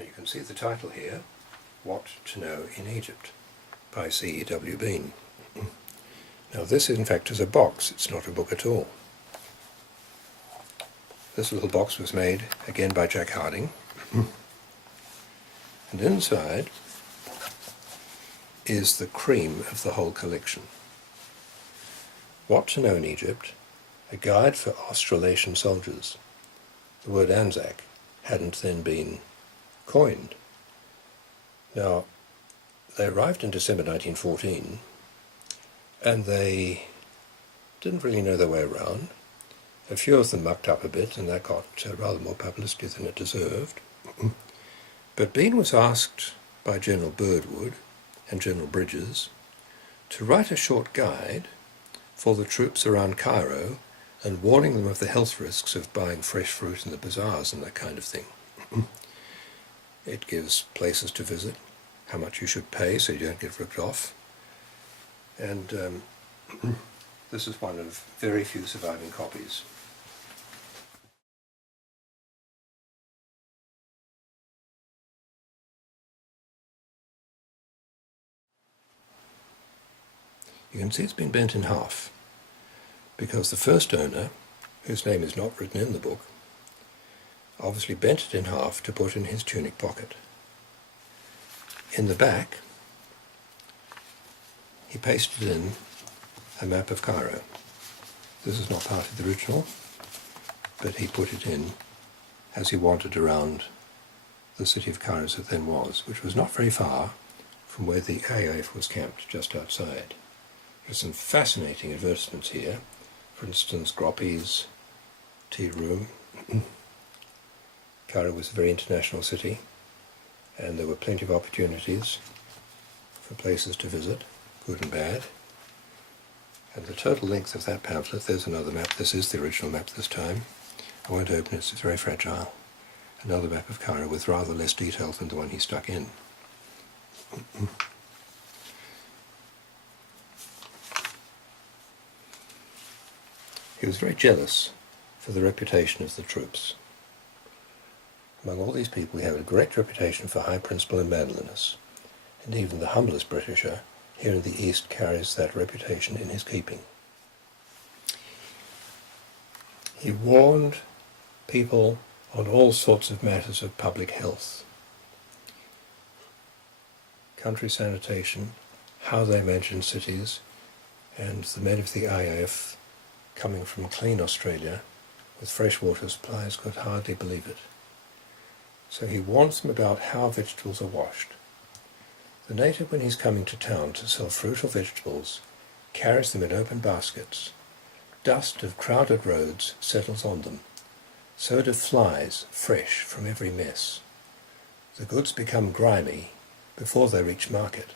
Now you can see the title here, What to Know in Egypt, by C.E.W. Bean. Now this in fact is a box, it's not a book at all. This little box was made again by Jack Harding, and inside is the cream of the whole collection. What to Know in Egypt, a guide for Australasian soldiers. The word Anzac hadn't then been coined. Now, they arrived in December 1914, and they didn't really know their way around. A few of them mucked up a bit, and that got rather more publicity than it deserved. But Bean was asked by General Birdwood and General Bridges to write a short guide for the troops around Cairo and warning them of the health risks of buying fresh fruit in the bazaars and that kind of thing. It gives places to visit, how much you should pay so you don't get ripped off. And this is one of very few surviving copies. You can see it's been bent in half, because the first owner, whose name is not written in the book, obviously bent it in half to put in his tunic pocket. In the back, he pasted in a map of Cairo. This is not part of the original, but he put it in as he wandered around the city of Cairo as it then was, which was not very far from where the AIF was camped, just outside. There's some fascinating advertisements here. For instance, Groppy's tea room. Cairo was a very international city, and there were plenty of opportunities for places to visit, good and bad. And the total length of that pamphlet, there's another map. This is the original map this time. I won't open it, it's very fragile. Another map of Cairo with rather less detail than the one he stuck in. He was very jealous for the reputation of the troops. Among all these people we have a great reputation for high principle and manliness, and even the humblest Britisher here in the East carries that reputation in his keeping. He warned people on all sorts of matters of public health, country sanitation, how they managed cities, and the men of the IAF coming from clean Australia with freshwater supplies could hardly believe it. So he warns them about how vegetables are washed. The native, when he's coming to town to sell fruit or vegetables, carries them in open baskets. Dust of crowded roads settles on them. So do flies, fresh from every mess. The goods become grimy before they reach market.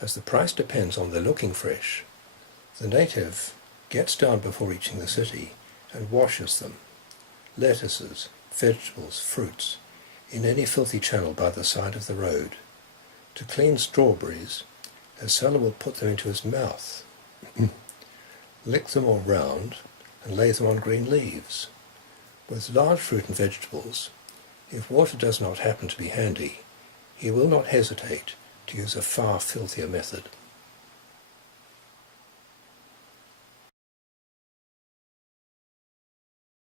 As the price depends on their looking fresh, the native gets down before reaching the city and washes them, lettuces, vegetables, fruits, in any filthy channel by the side of the road. To clean strawberries, a seller will put them into his mouth, lick them all round, and lay them on green leaves. With large fruit and vegetables, if water does not happen to be handy, he will not hesitate to use a far filthier method.